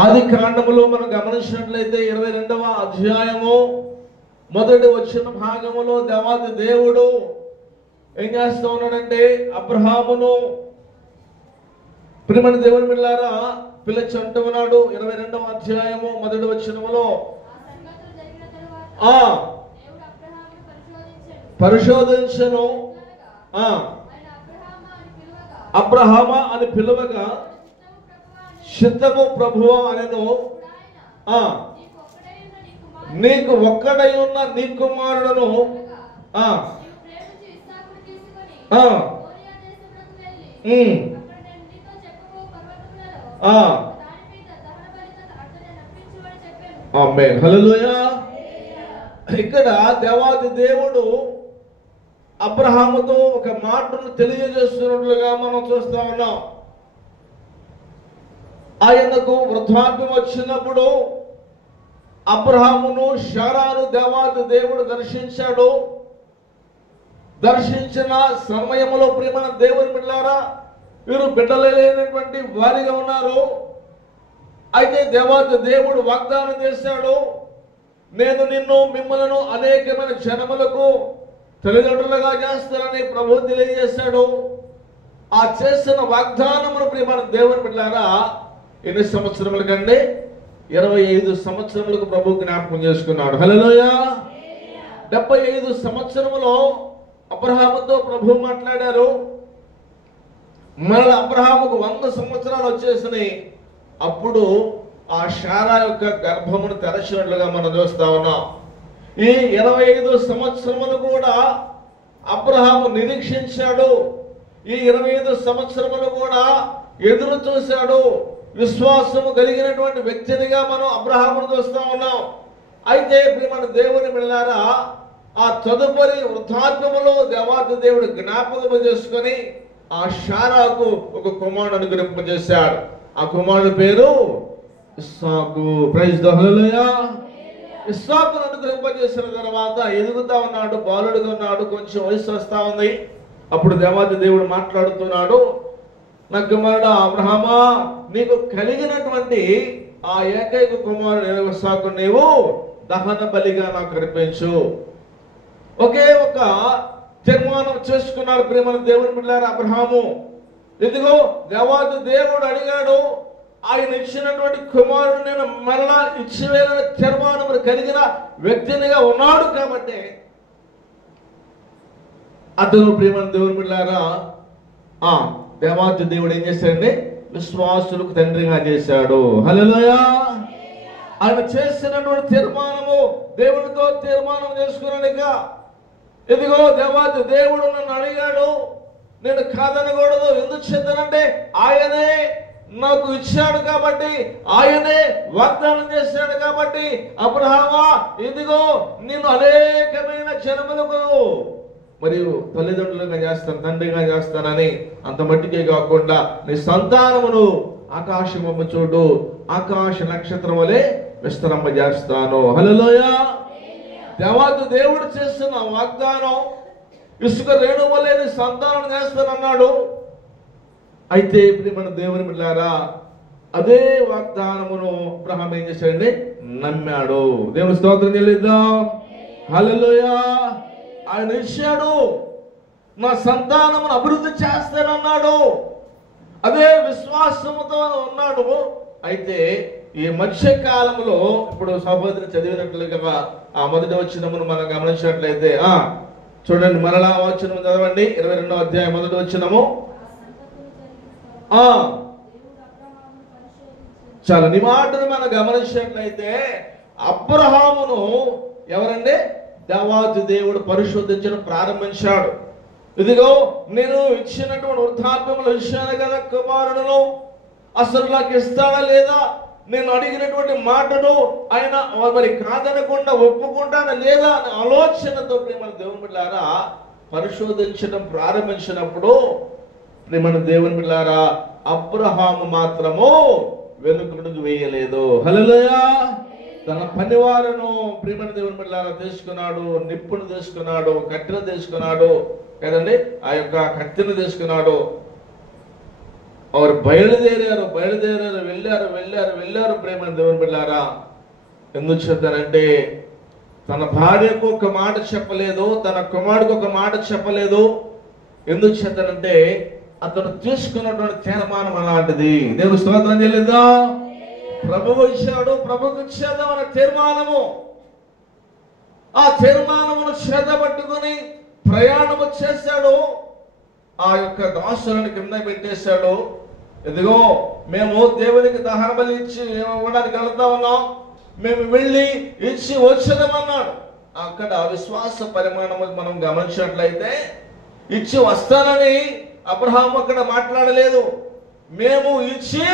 ఆది కాండములో మనం గమనించినట్లయితే 22వ అధ్యాయము మొదటి వచ్చిన భాగములో దేవాది దేవుడు ఏం చేస్తూ ఉన్నాడంటే అబ్రహామును ప్రియమైన దేవుని బిడ్డలారా పిలిచి అంటూ ఉన్నాడు. 22వ అధ్యాయము మొదటి వచనములో పరిశోధించను అబ్రహామా అని పిలువగా చిత్తము ప్రభువా అనెను. నీకు ఒక్కడై ఉన్న నీ కుమారుడును ఆమేన్ హల్లెలూయా. ఇక్కడ దేవాది దేవుడు అబ్రహాముతో ఒక మాటను తెలియజేస్తున్నట్లుగా మనం చూస్తా ఉన్నాం. ఆయనకు వృద్ధాప్యం వచ్చినప్పుడు అబ్రహామును శారాను దేవాది దేవుడు దర్శించాడు. దర్శించిన సమయంలో ప్రియమైన దేవుని బిడ్డలారా వీరు బిడ్డలేనటువంటి వారిగా ఉన్నారు. అయితే దేవాది దేవుడు వాగ్దానం చేశాడు, నేను నిన్ను మిమ్మలను అనేకమైన జనములకు తల్లిదండ్రులుగా చేస్తానని ప్రభు తెలియజేశాడు. ఆ చేసిన వాగ్దానమును ప్రియమైన దేవుని బిడ్డలారా ఎన్ని సంవత్సరముల కంటే 25 సంవత్సరములకు ప్రభు జ్ఞాపకం చేసుకున్నాడు. హల్లెలూయా. 75 సంవత్సరములో అబ్రహాముతో ప్రభు మాట్లాడారు. మరల అబ్రహాముకు 100 సంవత్సరాలు వచ్చేసినాయి. అప్పుడు ఆ శారా యొక్క గర్భమును తెరచినట్లుగా మనం చూస్తా ఉన్నాం. ఈ 25 సంవత్సరములు కూడా అబ్రహాము నిరీక్షించాడు. ఈ 25 సంవత్సరములు కూడా ఎదురు చూశాడు. విశ్వాసము కలిగినటువంటి వ్యక్తినిగా మనం అబ్రహామును చూస్తా ఉన్నాం. అయితే మన దేవుని బిడ్డలారా ఆ తదుపరి వృద్ధాప్యములో దేవాది దేవుడు జ్ఞాపకం చేసుకొని ఆ శారాకు ఒక కుమారుడు అనుగ్రహింపజేశాడు. ఆ కుమారుడు పేరు ఇస్సాకు. ప్రైజ్ ది హల్లెలూయా. ఇస్సాకును అనుగ్రహింపజేసిన తర్వాత ఎదుగుతా ఉన్నాడు, బాలుడుగా ఉన్నాడు, కొంచెం వయసు వస్తా ఉంది. అప్పుడు దేవాది దేవుడు మాట్లాడుతున్నాడు, నా కుమారుడు అబ్రహామా, నీకు కలిగినటువంటి ఆ ఏకైక కుమారుడు ఇస్సాకు నీవు దహన బలిగా నాకు అర్పించు. ఒకే ఒక తీర్మానం చేసుకున్నారు ప్రియమైన దేవుని బిడ్డలారా అబ్రహాము. ఇదిగో దేవాది దేవుడు అడిగాడు, ఆయన ఇచ్చినటువంటి కుమారుడు నేను మరలా ఇచ్చివేయాలని తీర్మానం కలిగిన వ్యక్తినిగా ఉన్నాడు. కాబట్టి అతను ప్రియమైన దేవుని బిడ్డలారా దేవాది దేవుడు ఏం చేశాడండి, విశ్వాసులకు తండ్రిగా చేశాడు. హల్లెలూయా. ఆయన చేసినటువంటి తీర్మానము దేవునితో తీర్మానం చేసుకున్నాడుగా. ఇదిగో దేవాది దేవుడు నన్ను అడిగాడు, నేను కాదనకూడదు. ఎందుకు చేద్దానంటే ఆయనే నాకు ఇచ్చాడు కాబట్టి, ఆయనే వాగ్దానం చేశాడు కాబట్టి, అబ్రహామా ఇదిగో నేను అనేకమైన జనములకు మరియు తల్లిదండ్రులుగా చేస్తాను, తండ్రిగా చేస్తానని అంత మట్టికే కాకుండా నీ సంతానమును ఆకాశము చూడు, ఆకాశ నక్షత్రం వలె విస్తరింప చేస్తాను. హల్లెలూయా. దేవాది దేవుడు చేస్తున్న వాగ్దానం ఇసుక రేణు వలె నీ సంతానం చేస్తానన్నాడు. అయితే ఇప్పుడు మన దేవుని బిడ్డలారా అదే వాగ్దానమును అబ్రహాం ఏం చేశాడండి, నమ్మాడు. దేవుని స్తోత్రం చెల్లిద్దాం. హల్లెలూయా. ఆయన ఇచ్చాడు, నా సంతానమును అభివృద్ధి చేస్తానన్నాడు. అదే విశ్వాసముతో ఉన్నాడు. అయితే ఈ మధ్య కాలంలో ఇప్పుడు సహోదరి చదివినట్లుగా ఆ మొదటి వచనమును మనం గమనించినట్లయితే చూడండి, మరలా వచనం చదవండి. 22వ అధ్యాయం మొదటి వచనము. చాలా నీ మాటను మనం గమనించినట్లయితే అబ్రహామును ఎవరండి, దేవాది దేవుడు పరిశోధించడం ప్రారంభించాడు. ఇదిగో నేను ఇచ్చినటువంటి వృద్ధాప్యములు ఇచ్చాను కదా కుమారుడును, అసలు నాకు ఇస్తాడా లేదా, నేను అడిగినటువంటి మాటను ఆయన మరి కాదనకుండా ఒప్పుకుంటానా లేదా అనే ఆలోచనతో ప్రేమను దేవుని బిడ్డలారా పరిశోధించడం ప్రారంభించినప్పుడు ప్రేమను దేవుని బిడ్డలారా అబ్రహాము మాత్రము వెనుకడుగు వేయలేదు. హల్లెలూయా. తన పనివారును ప్రేమను దేవుని బిడ్డలారా తీసుకున్నాడు, నిప్పును తీసుకున్నాడు, కట్టెను తీసుకున్నాడు కదండి, ఆ యొక్క కత్తిని తీసుకున్నాడు. వారు బయలుదేరారు వెళ్ళారు ప్రేమ దేవుని బిడ్డలారా. ఎందుకు చెప్తారంటే తన భార్యకు ఒక మాట చెప్పలేదు, తన కుమారుడికి ఒక మాట చెప్పలేదు. ఎందుకు చెప్తారంటే అతను తీసుకున్నటువంటి తీర్మానం అలాంటిది. దేవుని స్తోత్రం చెల్లిద్దాం. ప్రభువు ఇచ్చాడు, ప్రభుకు ఇచ్చేద్దాం అనే తీర్మానము. ఆ తీర్మానమును చేతబట్టుకుని ప్రయాణము చేశాడు. ఆ యొక్క దాసులను కింద పెట్టేశాడు. ఇదిగో మేము దేవునికి దహన బలి ఇచ్చి ఇవ్వడానికి వెళ్తా ఉన్నాం, మేము వెళ్ళి ఇచ్చి వచ్చేదమన్నాడు. అక్కడ విశ్వాస పరిమాణము మనం గమనించినట్లయితే ఇచ్చి వస్తానని అబ్రహాము అక్కడ మాట్లాడలేదు. మేము ఇచ్చి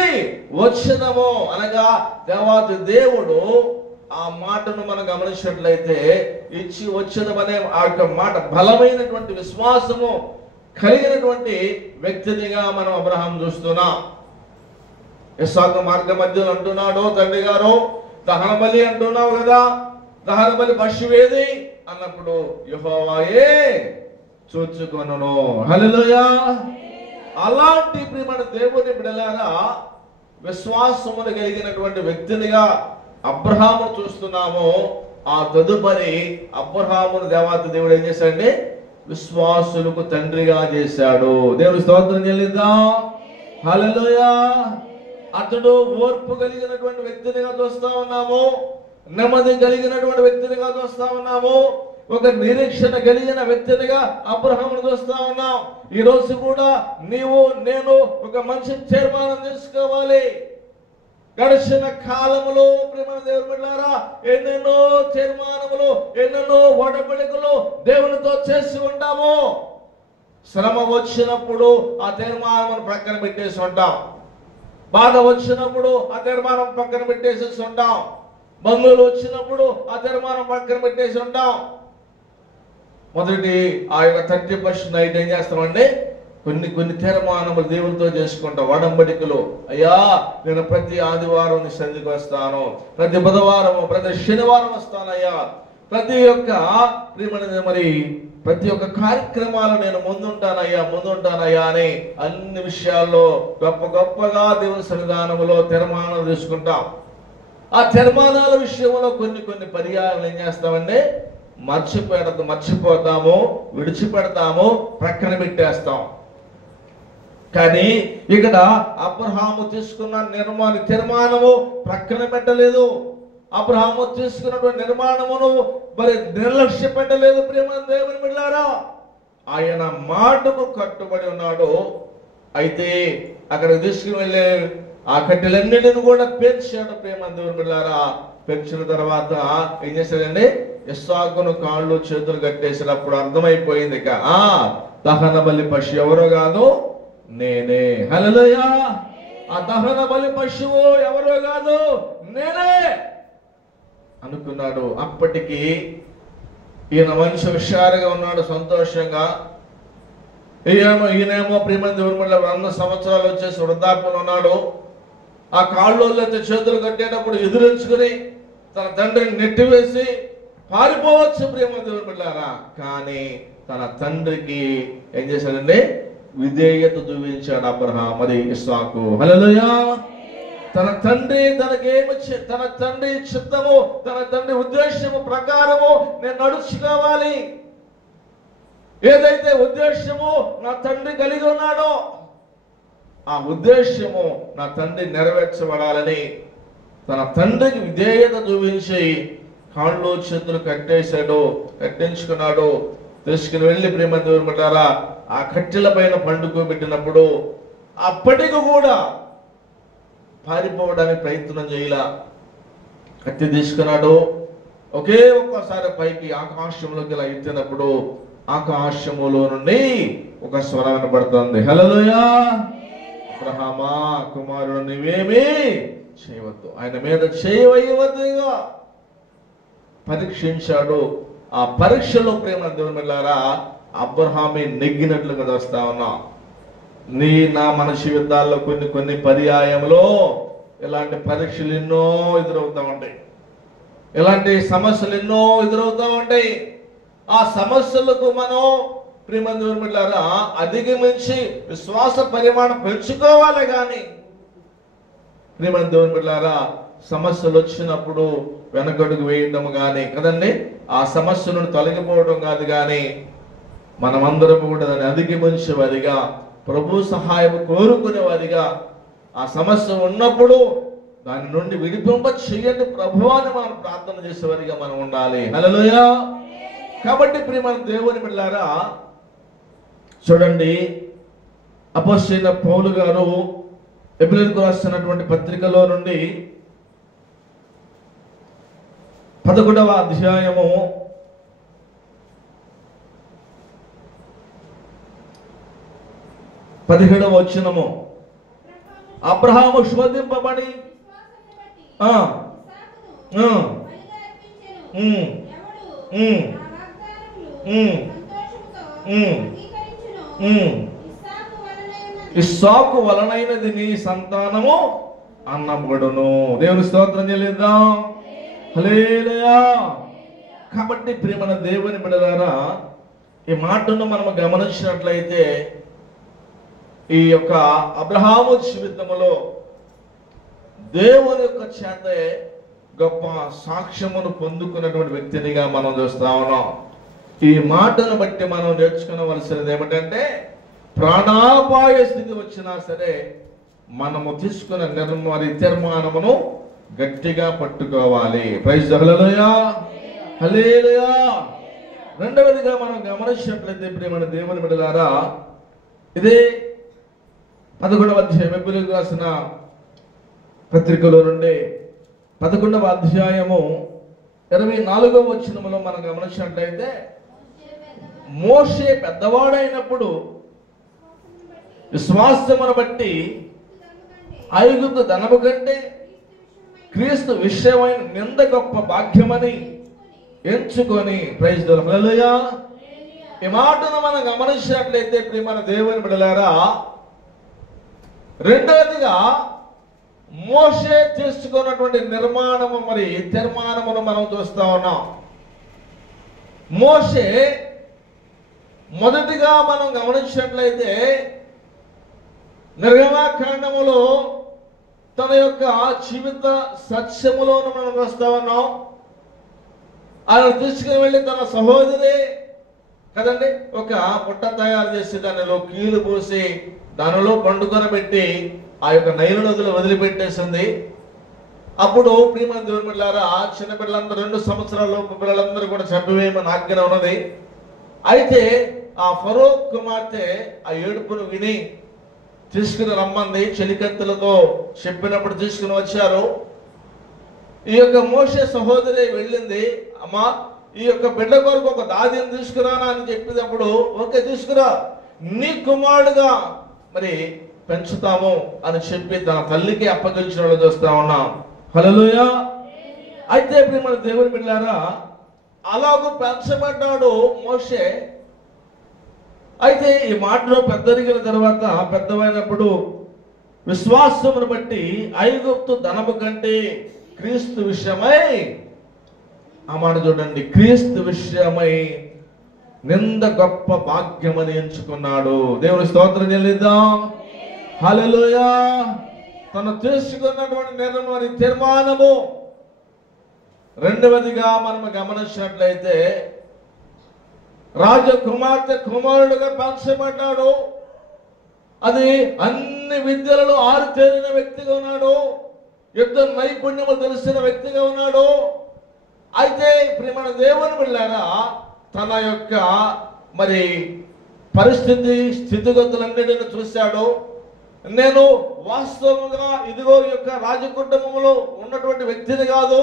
వచ్చేదము అనగా దేవాది దేవుడు ఆ మాటను మనం గమనించినట్లయితే ఇచ్చి వచ్చేదమనే ఆ యొక్క మాట బలమైనటువంటి విశ్వాసము కలిగినటువంటి వ్యక్తినిగా మనం అబ్రహాం చూస్తున్నాం. ఇస్సాకు మార్గ మధ్యలో అంటున్నాడు, తండ్రి గారు దహన బలి అంటున్నావు కదా, దహన బలి పశువేది అన్నప్పుడు యెహోవాయే చూచుకొనును. హల్లెలూయా. అలాంటి ప్రియమైన దేవుని బిడ్డలారా, విశ్వాసమును కలిగినటువంటి వ్యక్తినిగా అబ్రహామును చూస్తున్నాము. ఆ తదుపరి అబ్రహామును దేవాతి దేవుడు ఏం చేశాడండి? విశ్వాసులకు తండ్రిగా చేశాడు. దేవుని స్తోత్రం చెల్లిద్దాం. హల్లెలూయా. అతడు ఓర్పు కలిగినటువంటి వ్యక్తినిగా చూస్తా ఉన్నాము, నెమ్మది కలిగినటువంటి వ్యక్తినిగా చూస్తా ఉన్నాము, ఒక నిరీక్షణ కలిగిన వ్యక్తినిగా అబ్రహామును చూస్తా ఉన్నాం. ఈ రోజు కూడా నీవు నేను ఒక మంచి తీర్మానం తీసుకోవాలి. గడిచిన కాలములో ప్రేమ దేవుని బిడ్డలారా ఎన్నెన్నో తీర్మానములు, ఎన్నెన్నో ఒడంబడికలు దేవునితో చేసి ఉంటాము. శ్రమ వచ్చినప్పుడు ఆ తీర్మానం ప్రక్కన పెట్టేసి ఉంటాం, బాధ వచ్చినప్పుడు ఆ తీర్మానం పక్కన పెట్టేసి ఉంటాం, బంధువులు వచ్చినప్పుడు ఆ తీర్మానం పక్కన పెట్టేసి ఉంటాం. మొదటి ఆ యొక్క 30% నైట్ ఏం చేస్తామండి? కొన్ని తీర్మానములు దేవునితో చేసుకుంటాం, వడంబడికలు. అయ్యా నేను ప్రతి ఆదివారం నీ సన్నిధికి వస్తాను, ప్రతి బుధవారము ప్రతి శనివారం వస్తానయ్యా, ప్రతి ఒక్క ప్రతి ఒక్క కార్యక్రమాలు నేను ముందుంటానయ్యా అని అన్ని విషయాల్లో గొప్పగా దేవుని సన్నిధానములో తీర్మానాలు తీసుకుంటాం. ఆ తీర్మానాల విషయంలో కొన్ని పర్యాయాలు ఏం చేస్తామండి? మర్చిపోతాము, విడిచిపెడతాము, ప్రక్కన పెట్టేస్తాం. కానీ ఇక్కడ అబ్రహాము తీసుకున్న తీర్మానము ప్రక్కన పెట్టలేదు. అబ్రహాము తీసుకున్నటువంటి నిర్మాణమును మరి నిర్లక్ష్య పెట్టలేదు. ప్రేమ దేవుని బిడ్డలారా, ఆయన మాటకు కట్టుబడి ఉన్నాడు. అయితే అక్కడ తీసుకుని వెళ్ళే ఆ కట్టెలన్నిటిని కూడా పేర్చాడు. ప్రేమ దేవుని బిడ్డలారా, పేర్చిన తర్వాత ఏం చేశాడండి? ఇస్సాకును కాళ్ళు చేతులు కట్టేసినప్పుడు అర్థమైపోయింది, ఇక దహన బలి పశు ఎవరో కాదు, నేనే. హల్లెలూయా. ఆ దహన బలి పశువు ఎవరో కాదు, నేనే అనుకున్నాడు. అప్పటికి ఈయన మనిషి హుషారుగా ఉన్నాడు, సంతోషంగా. ఈయనేమో ప్రేమ దేవుని బిడ్డల 100 సంవత్సరాలు వచ్చేసి వృద్ధాప్యంలో ఉన్నాడు. ఆ కాళ్ళు చేతులు కట్టేటప్పుడు ఎదురించుకుని తన తండ్రిని నెట్టివేసి పారిపోవచ్చు ప్రేమ దేవుని బిడ్డలారా. కానీ తన తండ్రికి ఏం చేశాడండి? విధేయత చూపించాడు అబ్రహాం, మరి ఇస్సాకు. హల్లెలూయా. తన తండ్రి తన తండ్రి చిత్తము, తన తండ్రి ఉద్దేశము ప్రకారము నేను నడుచుకోవాలి. ఏదైతే ఉద్దేశము నా తండ్రి కలిగి ఉన్నాడో ఆ ఉద్దేశము నా తండ్రి నెరవేర్చబడాలని తన తండ్రికి విధేయత చూపించి కాళ్ళు చేతులు కట్టించుకున్నాడు. తీసుకుని వెళ్ళి ప్రేమ దేవుని బిడ్డలారా ఆ కట్టెల పైన పండుకోబెట్టినప్పుడు అప్పటికి కూడా పారిపోవడానికి ప్రయత్నం చేయలా. కత్తి తీసుకున్నాడు. ఒకే ఒక్కసారి పైకి ఆకాశంలోకి ఇలా ఎత్తినప్పుడు ఆకాశములో నుండి ఒక స్వరం వినబడుతుంది. హల్లెలూయా. అబ్రహామా కుమారుడు నీవేమీ చేయవద్దు, ఆయన మీద చేయవద్దుగా పరీక్షించాడు. ఆ పరీక్షలో ప్రేమ దేవుని బిడ్డలారా అబ్రహామే నెగ్గినట్లుగా చూస్తా ఉన్నా. నా మన జీవితాల్లో కొన్ని పర్యాయంలో ఇలాంటి పరీక్షలు ఎన్నో ఎదురవుతా ఉంటాయి, ఇలాంటి సమస్యలు ఎన్నో ఎదురవుతా ఉంటాయి. ఆ సమస్యలకు మనం ప్రియమందుని బిడ్డలారా అధిగమించి విశ్వాస పరిమాణం పెంచుకోవాలి. కానీ ప్రియమందుని బిడ్డలారా సమస్యలు వచ్చినప్పుడు వెనకడుగు వేయడం కానీ కదండి, ఆ సమస్యలను తొలగిపోవడం కాదు, కానీ మనమందరం కూడా దాన్ని అధిగమించేవారిగా, ప్రభు సహాయం కోరుకునేవారిగా, ఆ సమస్య ఉన్నప్పుడు దాని నుండి విడిపింప చెయ్యండి ప్రభువాన్ని మనం ప్రార్థన చేసేవారిగా మనం ఉండాలి. హల్లెలూయా. కాబట్టి ప్రియమైన దేవుని బిడ్డలారా చూడండి, అపోస్తలుడైన పౌలు గారు ఎబ్రేయులకు రాసినటువంటి పత్రికలో నుండి 11వ అధ్యాయము 17వ వచనము, అబ్రహాము శోధింపబడి ఇస్సాకు వలనైనది నీ సంతానము అన్నబడును. దేవుని స్తోత్రం చెల్లిద్దాం. హల్లెలూయా. కాబట్టి ప్రియమైన దేవుని బిడ్డలారా ఈ మాటను మనం గమనించినట్లయితే ఈ యొక్క అబ్రహాము జీవితంలో దేవుని యొక్క చేతే గొప్ప సాక్ష్యమును పొందుకున్నటువంటి వ్యక్తినిగా మనం చూస్తా ఉన్నాం. ఈ మాటను బట్టి మనం నేర్చుకోవలసినది ఏమిటంటే ప్రాణాపాయ స్థితి వచ్చినా సరే మనము తీసుకున్న తీర్మానమును గట్టిగా పట్టుకోవాలి. ప్రైజ్ హల్లెలూయా. హల్లెలూయా. రెండవదిగా మనం గమనించినట్లయితే ప్రియమైన దేవుని బిడ్డలారా ఇదే 11వ అధ్యాయం ఎబ్రేయులకు రాసిన పత్రికలో నుండి 11వ అధ్యాయము 24వ వచనములో మనం గమనించినట్లయితే మోషే పెద్దవాడైనప్పుడు విశ్వాసమును బట్టి ఐగుప్తు ధనము కంటే క్రీస్తు విషయమైన నింద గొప్ప భాగ్యమని ఎంచుకొని ప్రైజ్ ది లార్డ్. హల్లెలూయా. ఈ మాటను మనం గమనించినట్లయితే ప్రియమైన దేవుని బిడ్డలారా రెండవదిగా మోషే తీసుకున్నటువంటి తీర్మానమును మనం చూస్తా ఉన్నాం. మోషే మొదటిగా మనం గమనించినట్లయితే నిర్గమకాండములో తన యొక్క జీవిత సత్యములోను మనం చూస్తా ఉన్నాం. ఆయన తీసుకుని వెళ్ళి తన సహోదరి కదండి ఒక పుట్ట తయారు చేసి దానిలో కీలు పోసి దానిలో పండుకొని పెట్టి ఆ యొక్క నైలు నదులు వదిలిపెట్టేసింది. అప్పుడు ప్రియమైన దేవుని బిడ్డలారా చిన్న పిల్లలందరూ 2 సంవత్సరాల లోపు పిల్లలందరూ కూడా చంపివేయమని ఆజ్ఞ ఉన్నది. అయితే ఆ ఫరో కుమార్తె ఆ ఏడుపును విని తీసుకుని రమ్మంది. చెలికత్తెలతో చెప్పినప్పుడు తీసుకుని వచ్చారు. ఈ యొక్క మోషే సహోదరి వెళ్ళింది. అమ్మా ఈ యొక్క బిడ్డ కొరకు ఒక దాదిని తీసుకురానా అని చెప్పినప్పుడు ఓకే తీసుకురా, నీ కుమారుడుగా మరి పెంచుతాము అని చెప్పి తన తల్లికి అప్పగించిన వాళ్ళు చూస్తా ఉన్నాం. హల్లెలూయా. అయితే ఇప్పుడు మన దేవుని బిడ్డలారా అలాగూ పెంచబడ్డాడు మోషే. అయితే ఈ మాటలో పెద్దరిగిన తర్వాత పెద్దవైనప్పుడు విశ్వాసమును బట్టి ఐగుప్తు ధనము కంటే క్రీస్తు విషయమై ఆ మాట చూడండి, క్రీస్తు విషయమై నింద గొప్ప భాగ్యమని ఎంచుకున్నాడు. దేవుని స్తోత్రం చెల్లిద్దాం. హల్లెలూయా. తను తీసుకున్నటువంటి తీర్మానము రెండవదిగా మనం గమనించినట్లయితే రాజకుమార్తె కుమారుడుగా పెంచబడ్డాడు. అది అన్ని విద్యలలో ఆరితేరిన వ్యక్తిగా ఉన్నాడు. యుద్ధ నైపుణ్యము తెలిసిన వ్యక్తిగా ఉన్నాడు. అయితే ప్రియమైన దేవుని బిడ్డలారా తన యొక్క మరి స్థితిగతులన్నిటిని చూశాడు. నేను వాస్తవంగా ఇదిగో ఈ యొక్క రాజకుటుంబంలో ఉన్నటువంటి వ్యక్తిని కాదు,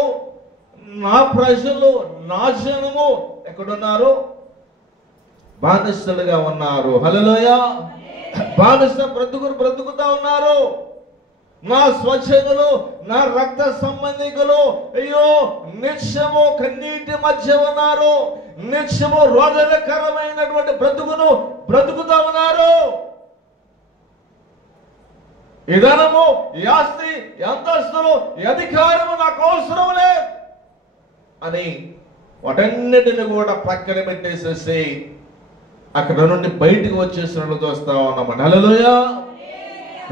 నా ప్రజలు నా జనము ఎక్కడున్నారు? బానిసలుగా ఉన్నారు. హల్లెలూయా. బానిస బ్రతుకుతా ఉన్నారు. నా స్వజనులు నా రక్త సంబంధికులు అయ్యో నిత్యము కన్నీటి మధ్య ఉన్నారు. నిత్యము రోదనకరమైనటువంటి బ్రతుకును బ్రతుకుతా ఉన్నారు. ఈ ధనము ఈ ఆస్తి అంతస్తులు ఈ అధికారము నాకు అవసరం లేదు అని వాటన్నిటిని కూడా పక్కన పెట్టేసేసి అక్కడ నుండి బయటికి వచ్చేసినట్లు చూస్తా ఉన్నామండి. హల్లెలూయా.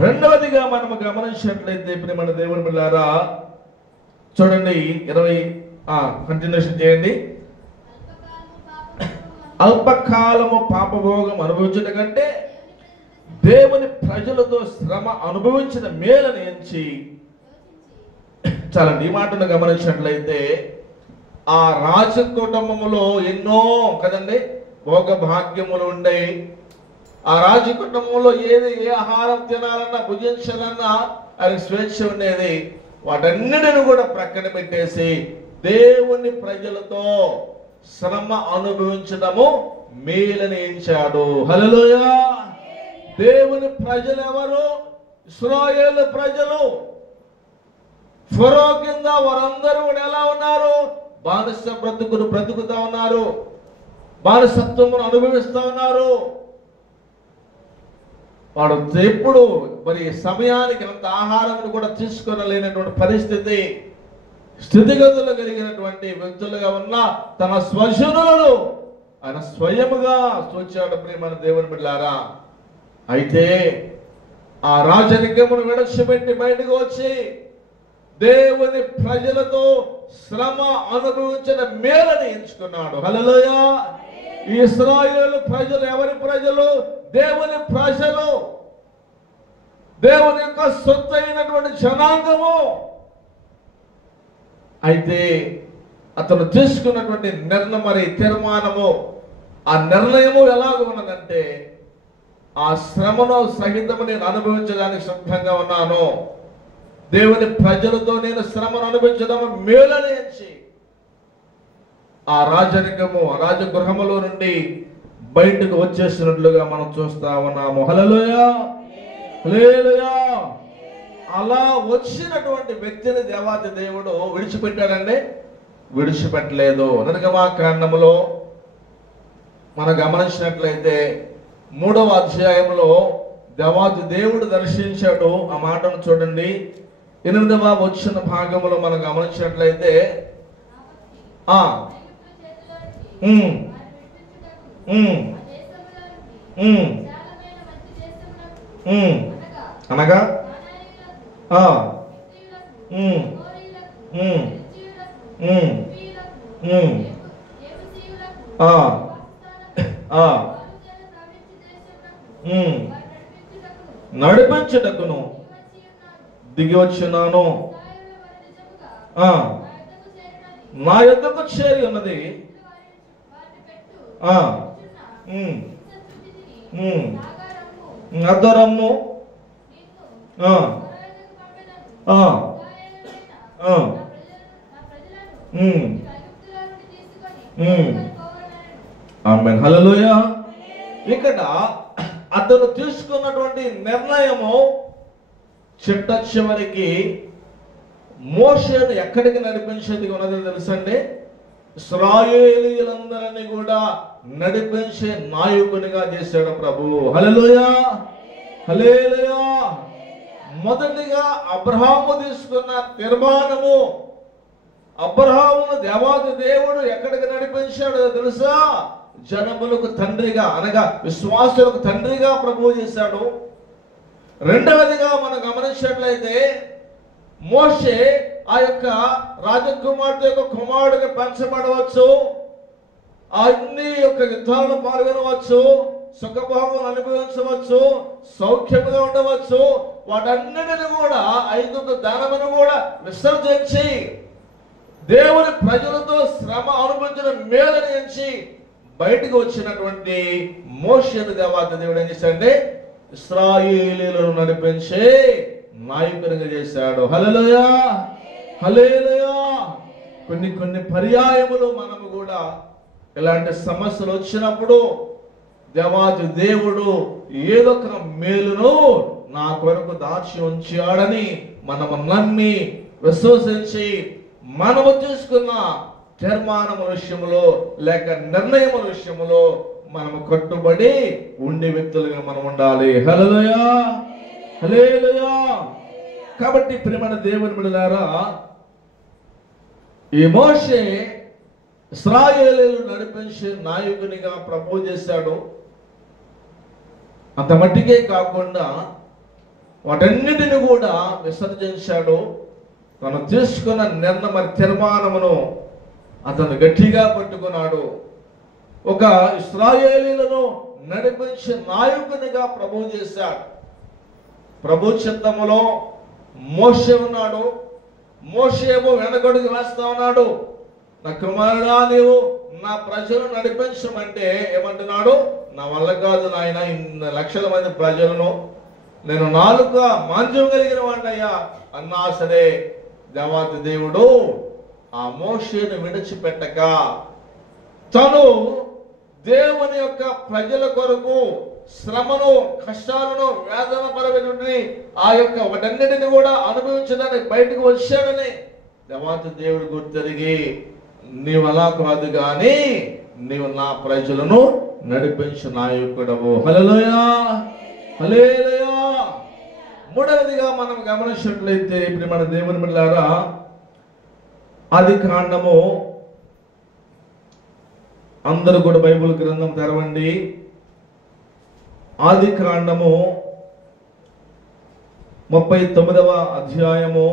రెండవదిగా మనము గమనించినట్లయితే ప్రియమైన దేవుని బిడ్డలారా, చూడండి 20 కంటిన్యూషన్ చేయండి. అల్పకాలము పాపభోగం అనుభవించట కంటే దేవుని ప్రజలతో శ్రమ అనుభవించిన మేలని ఎంచి, చాలా ఈ మాటను గమనించినట్లయితే ఆ రాజ కుటుంబములో ఎన్నో కదండి భోగ భాగ్యములు ఉండేవి. ఆ రాజ కుటుంబంలో ఏ ఆహారం తినాలన్నా భుజించాలన్నా అది స్వేచ్ఛ ఉండేది. వాటన్నిటిని కూడా ప్రక్కన పెట్టేసి దేవుని ప్రజలతో శ్రమ అనుభవించడము మేలని ఎంచాడు. హల్లెలూయా. దేవుని ప్రజలు ఎవరు? ఇశ్రాయేలు ప్రజలు. ఫరో కింద వారందరూ కూడా ఎలా ఉన్నారు? బానిస బ్రతుకును బ్రతుకుతా ఉన్నారు, బానిసత్వమును అనుభవిస్తా ఉన్నారు. వాడు ఎప్పుడు మరి సమయానికి అంత ఆహారం కూడా తీసుకొనలేనటువంటి పరిస్థితి, స్థితిగతులు కలిగినటువంటి వ్యక్తులుగా ఉన్న తన స్వజనులను ఆయన స్వయముగా చూచాడు. ప్రియమైన దేవుని బిడ్డలారా, అయితే ఆ రాజరికమును విడిచిపెట్టి బయటకు వచ్చి దేవుని ప్రజలతో శ్రమ అనుభవించిన మేలని ఎంచుకున్నాడు. హల్లెలూయా. ఈ ఇశ్రాయేలు ప్రజలు ఎవరి ప్రజలు? దేవుని ప్రజలు, దేవుని యొక్క సొత్తు అయినటువంటి జనాంగము. అయితే అతను తీసుకున్నటువంటి తీర్మానము, ఆ నిర్ణయము ఎలాగ ఉన్నదంటే, ఆ శ్రమను సహితము నేను అనుభవించడానికి సిద్ధంగా ఉన్నాను, దేవుని ప్రజలతో నేను శ్రమను అనుభవించడం మేలని ఎంచి ఆ రాజగృహములో నుండి బయటకు వచ్చేసినట్లుగా మనం చూస్తా ఉన్నాము. హల్లెలూయా. హల్లెలూయా. అలా వచ్చినటువంటి వ్యక్తిని దేవాది దేవుడు విడిచిపెట్టాడండి? విడిచిపెట్టలేదు. నిర్గమాకాండములో మనం గమనించినట్లయితే 3వ అధ్యాయంలో దేవాది దేవుడు దర్శించాడు. ఆ మాటను చూడండి. 8వ వచన భాగంలో మనం గమనించినట్లయితే అనగా నడిపించుటకును దిగి వచ్చినాను, నా యొద్దకు చేరి ఉన్నది. అద్దరమ్ము ఆమేన్. హల్లెలూయా. ఇక్కడ అతను తీసుకున్నటువంటి నిర్ణయము చిట్ట చివరికి మోషేను ఎక్కడికి నడిపించేది ఉన్నదో తెలుసండి? ఇశ్రాయేలీయులందరినీ కూడా నడిపించే నాయకునిగా చేశాడు ప్రభువు. హల్లెలూయా. హల్లెలూయా. మొదటిగా అబ్రహాము తీసుకున్న తీర్మానము, అబ్రహామును దేవాది దేవుడు ఎక్కడికి నడిపించాడో తెలుసా? జనములకు తండ్రిగా, అనగా విశ్వాసులకు తండ్రిగా ప్రభువు చేశాడు. రెండవదిగా మనం గమనించినట్లయితే మోషే ఆ యొక్క రాజకుమార్తె యొక్క కుమారుడిగా పెంచబడవచ్చు, అన్ని యొక్క యుద్ధాలను పాల్గొనవచ్చు, సుఖభోగం అనుభవించవచ్చు, సౌఖ్యముగా ఉండవచ్చు. వాటన్నిటిని కూడా ఐదుగురు దానమును కూడా విసర్జించి దేవుని ప్రజలతో శ్రమ అనుభవించిన మేలని ఎంచి బయటకు వచ్చినటువంటి మోషేను దేవాది దేవుడు ఏం చేశాడంటే ఇశ్రాయేలీయులను నడిపించే నాయకునిగా చేశాడు. హల్లెలూయా. హల్లెలూయా. కొన్ని పర్యాయములు మనము కూడా ఇలాంటి సమస్యలు వచ్చినప్పుడు దేవాది దేవుడు ఏదో ఒక మేలును నా కొరకు దాచి ఉంచాడని మనము నమ్మి విశ్వసించి మనము తీసుకున్న తీర్మానముల విషయంలో లేక నిర్ణయముల విషయంలో మనము కట్టుబడి ఉండే వ్యక్తులుగా మనం ఉండాలి. హల్లెలూయా. హల్లెలూయా. కాబట్టి ప్రియమైన దేవుని బిడ్డలారా, ఈ మోషే ఇశ్రాయేలీయులను నడిపించే నాయకునిగా ప్రభువు చేశాడు. అంత మట్టికే కాకుండా వాటన్నిటిని కూడా విసర్జించాడు. తను తీసుకున్న నిర్ణయ తీర్మానమును అతను గట్టిగా పట్టుకున్నాడు. ఒక ఇశ్రాయేలీలను నడిపించే నాయకునిగా ప్రభువు చేశాడు. ప్రభు చిత్తములో మోషే ఉన్నాడు. మోషేమో వెనకడుగు వేస్తా ఉన్నాడు. నా కుమారుడా, నీవు నా ప్రజలను నడిపించమంటే ఏమంటున్నాడు? నా వల్ల కాదు నాయన, ఇన్ని లక్షల మంది ప్రజలను నేను నాలుక మాంద్యం కలిగిన వాడినయ్యా అన్నా సరే దేవాతి దేవుడు ఆ మోషేను విడిచిపెట్టక తను దేవుని యొక్క ప్రజల కొరకు శ్రమను, కష్టాలను, వేదన పరమైనటువంటి ఆ యొక్క వాటన్నిటిని కూడా అనుభవించడానికి బయటకు వచ్చాడని దేవాతి దేవుడు గుర్తెరిగి, నీవు అలా కాదు కానీ నీవు నా ప్రజలను నడిపించు నాయకుడవు. హల్లెలూయా, హల్లెలూయా. మూడవదిగా మనం గమనించినట్లయితే ఇప్పుడు మన దేవుని బిడ్డలారా, ఆదికాండము, అందరూ కూడా బైబిల్ గ్రంథం తెరవండి. ఆదికాండము 39వ అధ్యాయము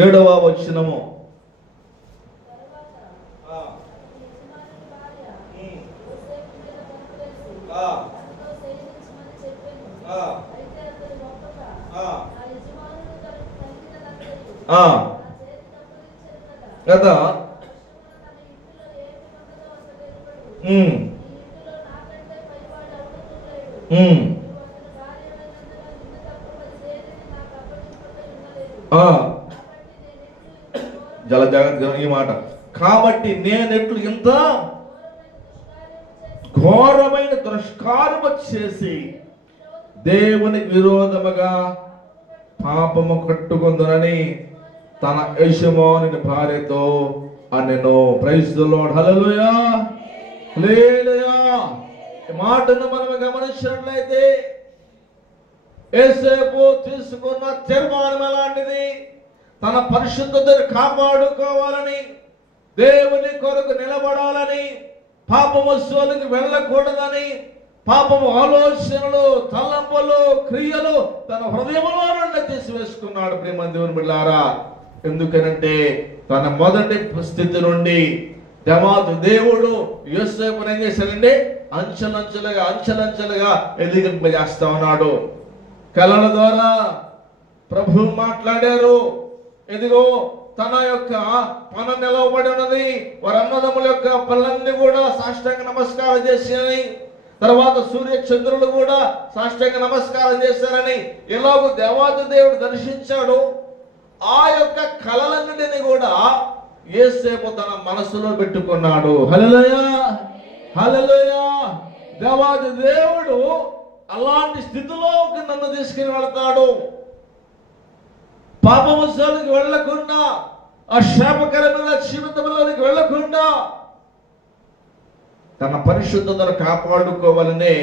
7వ వచనము. కదా జల జాగ్రత్త ఈ మాట. కాబట్టి నేనెట్లు ఇంత ఘోరమైన దుష్కార్యము చేసి దేవునికి విరోధముగా పాపము కట్టుకుందునని తన యజమానుని భార్యతో అనెను. Praise the Lord. Hallelujah, hallelujah. ఈ మాటను మనం గమనించినట్లయితే యోసేపు తీసుకున్న తీర్మానం ఎలాంటిది? తన పరిశుద్ధతను కాపాడుకోవాలని, దేవుని కొరకు నిలబడాలని, పాపము జోలికి వెళ్ళకూడదని, పాపము ఆలోచనలు, తలంపులు, క్రియలు తన హృదయంలో నుండి తీసివేసుకున్నాడు. ప్రేమ దేవుని బిడ్డలారా, ఎందుకనంటే తన మొదటి స్థితి నుండి దేవాది దేవుడు యోసేపుని ఏం చేశాడండి? అంచెలంచెలుగా ఎదిగింపజేస్తా ఉన్నాడు. కళల ద్వారా ప్రభు మాట్లాడారు. ఇదిగో తన యొక్క పన నిలవబడి ఉన్నది. వారి అన్నదమ్ముల యొక్క పనులన్నీ కూడా సాష్టాంగ నమస్కారం చేసినని, తర్వాత సూర్య చంద్రులు కూడా సాష్టాంగ నమస్కారం చేశారని ఎలాగో దేవాది దేవుడు దర్శించాడు. ఆ యొక్క కళలన్నిటిని కూడా యోసేపు తన మనసులో పెట్టుకున్నాడు. హల్లెలూయా, హల్లెలూయా. దేవాది దేవుడు అలాంటి స్థితిలోకి నన్ను తీసుకుని వెళ్తాడు. పాపములోకి వెళ్ళకుండా, ఆ శాపకరమైన జీవితంలోనికి వెళ్ళకుండా తన పరిశుద్ధతను కాపాడుకోవాలనే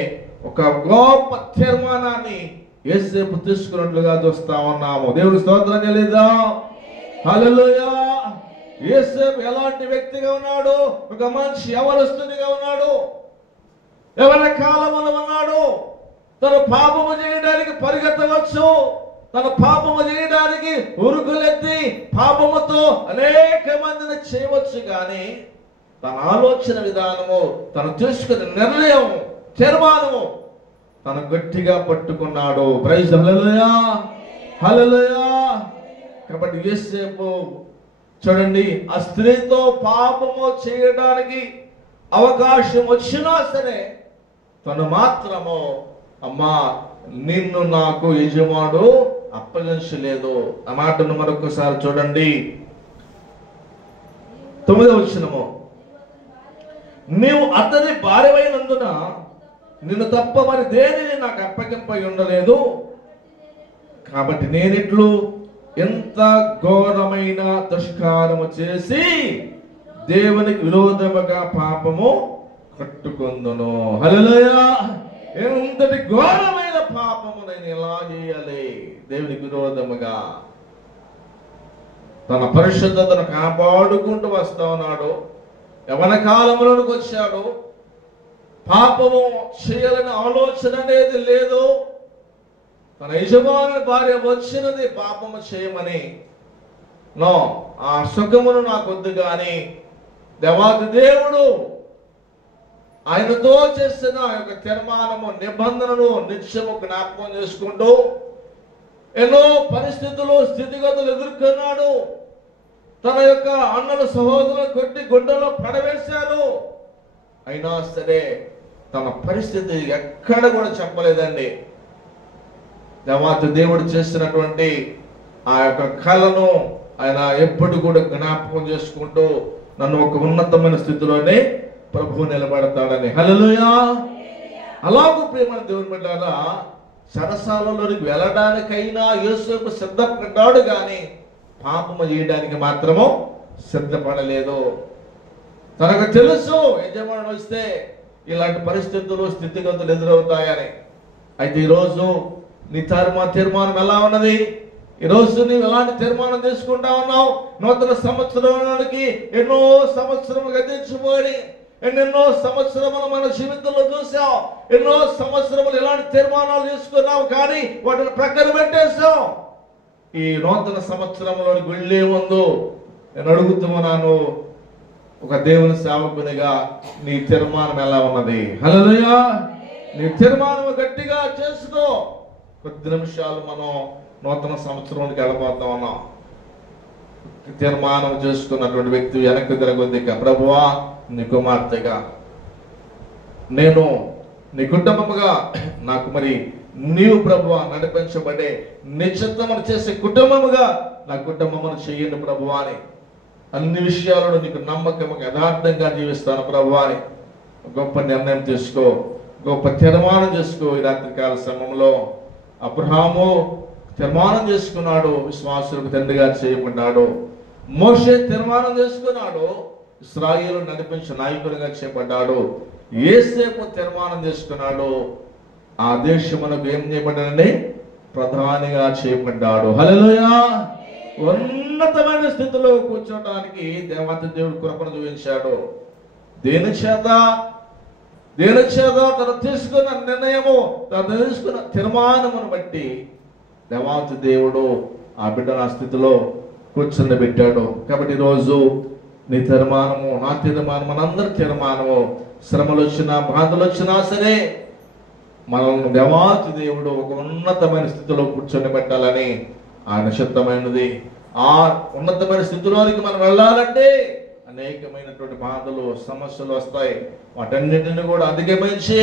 ఒక గొప్ప తీర్మానాన్ని యోసేపు తీసుకున్నట్లుగా చూస్తా ఉన్నాము. దేవుడి స్తోత్రం చెల్లిద్దాం. హల్లెలూయా. యోసేపు ఎలాంటి వ్యక్తిగా ఉన్నాడు? ఒక మనిషి యవనస్తునిగా ఉన్నాడు. యవన కాలంలో ఉన్నాడు. తను పాపము చేయడానికి పరిగెత్తవచ్చు. తన పాపము చేయడానికి ఉరుకులెత్తి పాపముతో అనేక మందిని చేయవచ్చు. కానీ తన ఆలోచన విధానము, తను తీసుకున్న నిర్ణయం, తీర్మానము తను గట్టిగా పట్టుకున్నాడు. ప్రైజ్ హల్లెలూయా, హల్లెలూయా. కాబట్టి యోసేపు చూడండి, ఆ స్త్రీతో పాపము చేయడానికి అవకాశం వచ్చినా సరే తను మాత్రము, అమ్మా నిన్ను నాకు యజమానుడు అప్పగించలేదు. ఆ మాటను మరొకసారి చూడండి. 9వ వచనము. నీవు అతని భార్యమైనందున నిన్ను తప్ప మరి దేనిని నాకు అప్పగింపై ఉండలేదు. కాబట్టి నేనిట్లు ఎంత ఘోరమైన దుష్కారము చేసి దేవునికి విరోధముగా పాపము కట్టుకుందును. హల్లెలూయా. ఎంతటి ఘోరమైన పాపము నేను ఎలా చేయాలి? దేవునికి విరోధముగా తన పరిశుద్ధతను కాపాడుకుంటూ వస్తా ఉన్నాడు. యవ్వన కాలంలోనికి వచ్చాడు, పాపము చేయాలని ఆలోచన అనేది లేదు. తన యజమాని భార్య వచ్చినది పాపము చేయమని, నో ఆ సుఖమును నాకొద్దు కానీ దేవాది దేవుడు ఆయనతో చేసిన యొక్క తీర్మానము నిబంధనను నిత్యము జ్ఞాపకం చేసుకుంటూ ఎన్నో పరిస్థితులు స్థితిగతులు ఎదుర్కొన్నాడు. తన యొక్క అన్నల సహోదరులు కొట్టి గుడ్డలో పడవేశారు. అయినా సరే తన పరిస్థితి ఎక్కడ కూడా చెప్పలేదండి. దేవాతి దేవుడు చేసినటువంటి ఆ యొక్క కళను ఆయన ఎప్పుడు కూడా జ్ఞాపకం చేసుకుంటూ నన్ను ఒక ఉన్నతమైన స్థితిలోనే ప్రభువు నిలబడతాడని. హల్లెలూయా. అలాగూ ప్రియమైన దేవుని బిడ్డలారా, సరసాలలోనికి వెళ్ళడానికైనా యోసేపు సిద్ధపడ్డాడు కానీ పాపము చేయడానికి మాత్రము సిద్ధపడలేదు. తనకు తెలుసు యజమానుడు వస్తే ఇలాంటి పరిస్థితులు స్థితిగతులు ఎదురవుతాయని. అయితే ఈరోజు నీ తీర్మానం ఎలా ఉన్నది? ఈరోజు నీవు ఎలాంటి తీర్మానం తీసుకుంటా ఉన్నావు? నూతన సంవత్సరానికి ఎన్నో సంవత్సరములు గతించిపోయి ఎన్నెన్నో సంవత్సరములు మన జీవితంలో చూసాం. ఎన్నో సంవత్సరములు ఎలాంటి తీర్మానాలు తీసుకున్నావు కానీ వాటిని ప్రక్కన పెట్టేశాం. ఈ నూతన సంవత్సరంలోనికి వెళ్లే ముందు నేను అడుగుతున్నాను, ఒక దేవుని సేవకునిగా నీ తీర్మానం ఎలా ఉన్నది? హల్లెలూయా. నీ తీర్మానం గట్టిగా చేసుకో. కొద్ది నిమిషాలు మనం నూతన సంవత్సరంలోకి వెళ్ళబోతా ఉన్నాం. తీర్మానం చేసుకున్నటువంటి వ్యక్తి వెనక్కి తిరగొద్దిక, ప్రభువా నీ కుమార్తెగా నేను నీ కుటుంబముగా నాకు మరి నీవు ప్రభువా నడిపించబడే నిశ్చితమును చేసే కుటుంబముగా నా కుటుంబమును చెయ్యండి ప్రభువా అని, అన్ని విషయాలను నీకు నమ్మకముగా యథార్థంగా జీవిస్తాను ప్రభువా అని గొప్ప నిర్ణయం తీసుకో, గొప్ప తీర్మానం చేసుకో. ఈ రాత్రికాల సమయంలో అబ్రహాము తీర్మానం చేసుకున్నాడు, విశ్వాసులకు తండ్రిగా చేయబడ్డాడు. మోషే తీర్మానం చేసుకున్నాడు, ఇశ్రాయేలు నడిపించే నాయకుడిగా చేయబడ్డాడు. యేసేపు తీర్మానం చేసుకున్నాడు, ఆ దేశమునకు ఏం చేయబడ్డాడని ప్రధానిగా చేయబడ్డాడు. హల్లెలూయా. ఉన్నతమైన స్థితిలో కూర్చోడానికి దేవాతి దేవుడు కృపను చూపించాడు. దేని చేత తను తీసుకున్న నిర్ణయము, తను తీసుకున్న తీర్మానమును బట్టి దేవాతి దేవుడు ఆ బిడ్డను ఆ స్థితిలో కూర్చుని పెట్టాడు. కాబట్టి ఈరోజు నీ తీర్మానము, నా తీర్మానం, మనందరి తీర్మానము, శ్రమలు వచ్చినా బాధలు వచ్చినా సరే మనల్ని దేవాతి దేవుడు ఒక ఉన్నతమైన స్థితిలో కూర్చొని పెట్టాలని ఆయన చిత్తమైనది. ఆ ఉన్నతమైన స్థితిలోనికి మనం వెళ్ళాలంటే అనేకమైనటువంటి బాధలు సమస్యలు వస్తాయి. వాటన్నిటిని కూడా అధిగమించి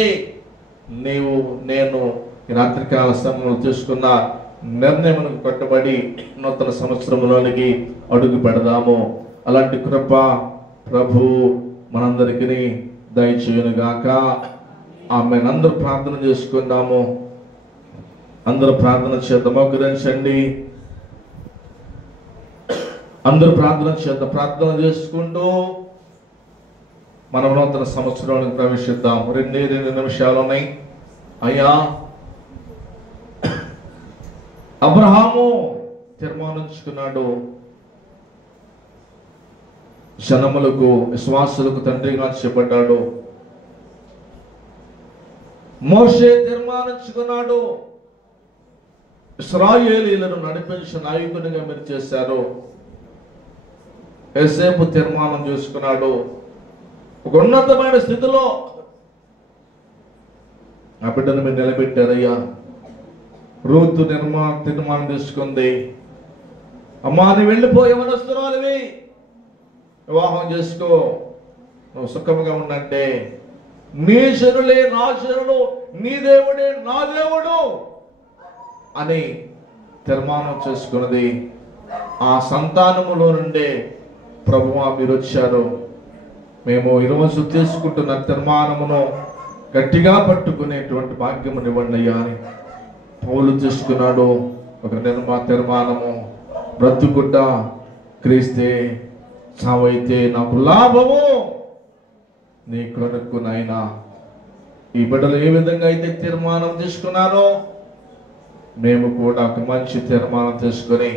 నీవు నేను ఈ రాత్రికాల సమయంలో తీసుకున్న నిర్ణయమునకు కట్టుబడి నూతన సంవత్సరంలోనికి అడుగు పెడదాము. అలాంటి కృప ప్రభు మనందరికీ దయచేయునుగాక. ఆమెను అందరూ ప్రార్థన చేసుకుందాము. అందరూ ప్రార్థన చేద్దాం. మోకరించండి. అందరూ ప్రార్థన చేద్దాం. ప్రార్థన చేసుకుంటూ మనం నూతన సంవత్సరానికి ప్రవేశిద్దాం. 2 నిమిషాలు ఉన్నాయి. అయ్యా, అబ్రహాము తీర్మానించుకున్నాడు, జనములకు విశ్వాసులకు తండ్రిగా చెప్పబడ్డాడు. మోషే తీర్మానించుకున్నాడు, ఇశ్రాయేలీయులను నడిపించిన నాయకునిగా మీరు చేశారు. యోసేపు తీర్మానం చేసుకున్నాడు, ఒక ఉన్నతమైన స్థితిలో ఆ బిడ్డను మీరు నిలబెట్టారయ్యా. రూతు తీర్మానం తీసుకుంది, అమ్మా నీ వెళ్ళిపోయే మనస్తురాలివి, వివాహం చేసుకో, నువ్వు సుఖముగా ఉండంటే నీ జనులే నా జనులు, నీ దేవుడే నా దేవుడు అని తీర్మానం చేసుకున్నది. ఆ సంతానములో నుండే ప్రభువా మీరు వచ్చారు, మేము ఈరోజు తీసుకుంటున్న తీర్మానమును గట్టిగా పట్టుకునేటువంటి భాగ్యమును ఇవ్వండి అయ్యా అని పౌలు తీసుకున్నాడు. ఒక తీర్మానము, బ్రతుకుట క్రీస్తే, చావైతే నాకు లాభము. నీ కొరకు నాయనా ఈ బిడ్డలు ఏ విధంగా అయితే తీర్మానం తీసుకున్నారో మేము కూడా ఒక మంచి తీర్మానం తీసుకొని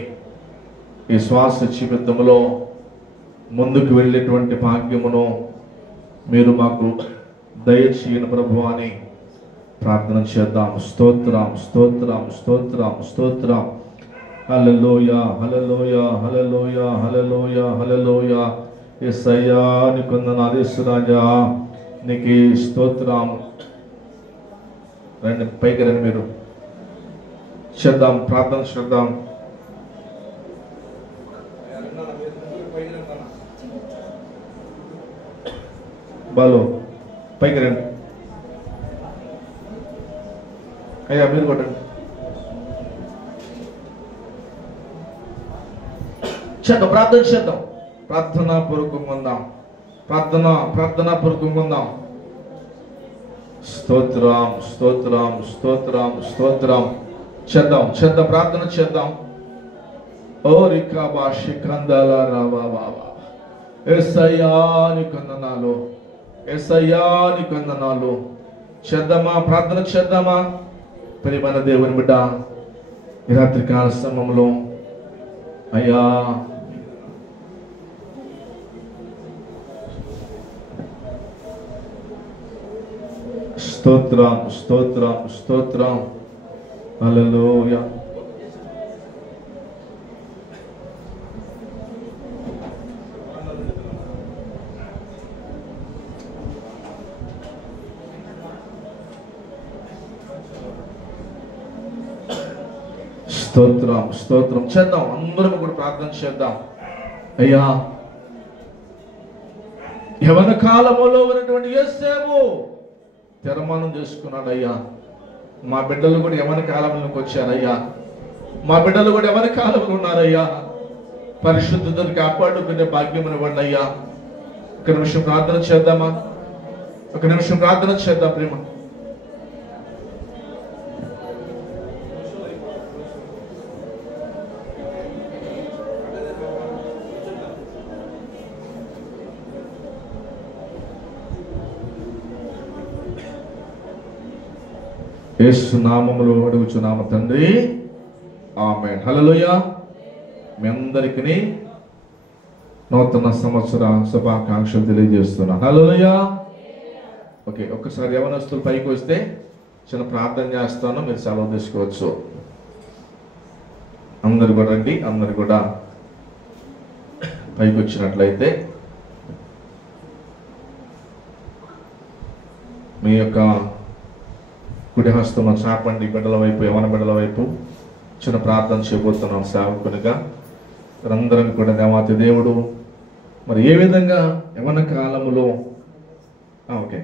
ఈ శ్వాస జీవితంలో ముందుకు వెళ్ళేటువంటి భాగ్యమును మీరు మాకు దయచేయని ప్రభు అని ప్రార్థన చేద్దాం. స్తోత్రం స్తోత్రం స్తోత్రం స్తోత్రం. హల్లెలూయా హల్లెలూయా హల్లెలూయా హల్లెలూయా హల్లెలూయా. యేసయ్యా నీకు వందనాలు. యేసురాజా నీకు స్తోత్రం. రండి, పైకి రండి. మీరు చేద్దాం, ప్రార్థన చేద్దాం. బాలు పైకి రండి. అయ్యా మీరు కొట్టండి. చేద్దాం, ప్రార్థన చేద్దాం. ప్రార్థనా పూర్వకంగా ఉందాం. ప్రార్థనా పూర్వకంగా ఉందాం. స్తోత్రం స్తోత్రం స్తోత్రం స్తోత్రం. చేద్దాం చేద్దాం, ప్రార్థన చేద్దాం. ఓ రికాబా శిఖందల రావా బాబా. యేసయ్యా నీకు వందనాలు. యేసయ్యా నీకు వందనాలు. చేద్దామా, ప్రార్థన చేద్దామా. ప్రియమైన దేవుని బిడ్డ, ఈ రాత్రి కాల సమయంలో అయ్యా స్తోత్రం స్తోత్రం స్తోత్రం. హల్లెలూయా. స్తోత్రం స్తోత్రం. చేద్దాం, అందరం కూడా ప్రార్థన చేద్దాం. అయ్యా యవన కాలములో ఉన్నటువంటి యోసేపు తీర్మానం చేసుకున్నాడు. అయ్యా మా బిడ్డలు కూడా యవన కాలంలోకి వచ్చారయ్యా. మా బిడ్డలు కూడా యవన కాలంలో ఉన్నారయ్యా. పరిశుద్ధతను కాపాడుకునే భాగ్యం ఇవ్వండి అయ్యా. ఒక నిమిషం ప్రార్థన చేద్దామా? ఒక నిమిషం ప్రార్థన చేద్దాం ప్రేమ. యేసు నామములో అడుగుచున్నాము తండ్రి, ఆమేన్. హల్లెలూయా. మీ అందరికీ నూతన సంవత్సర శుభాకాంక్షలు తెలియజేస్తున్నాను. హల్లెలూయా. ఓకే, ఒక్కసారి యవనస్తులు పైకి వస్తే చిన్న ప్రార్థన చేస్తాను, మీరు సెలవు తీసుకోవచ్చు. అందరు కూడా రండి. అందరు కూడా పైకి వచ్చినట్లయితే మీ యొక్క కుడి హస్తము చాపండి బిడ్డల వైపు, యవన బిడ్డల వైపు. చిన్న ప్రార్థన చేయబోతున్నాం సేవకునిగా. అందరం కూడా దేవాతి దేవుడు మరి ఏ విధంగా యవన కాలములో ఓకే